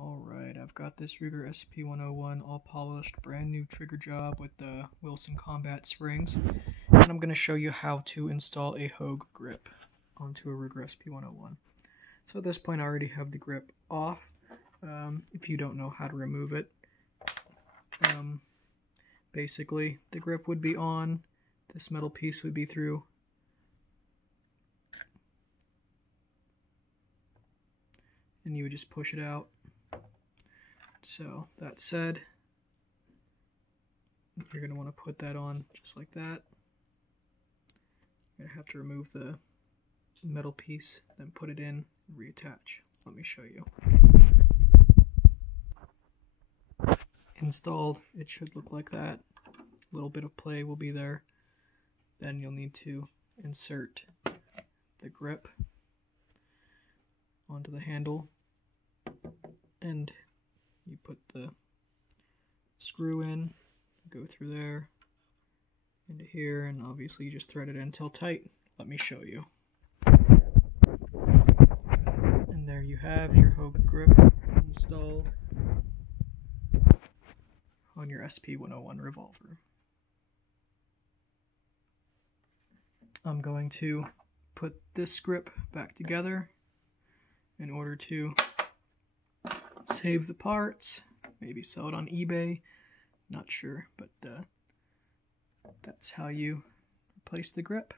Alright, I've got this Ruger SP-101 all polished, brand new trigger job with the Wilson Combat springs, and I'm going to show you how to install a Hogue grip onto a Ruger SP-101. So at this point I already have the grip off. If you don't know how to remove it, basically the grip would be on, this metal piece would be through, and you would just push it out. So that said, you're going to want to put that on just like that. You're going to have to remove the metal piece, then put it in and reattach. Let me show you. Installed, it should look like that. A little bit of play will be there. Then you'll need to insert the grip onto the handle, and you put the screw in, go through there, into here, and obviously you just thread it in until tight. Let me show you. And there you have your Hogue grip installed on your SP-101 revolver. I'm going to put this grip back together in order to save the parts, maybe sell it on eBay, not sure, but that's how you replace the grip.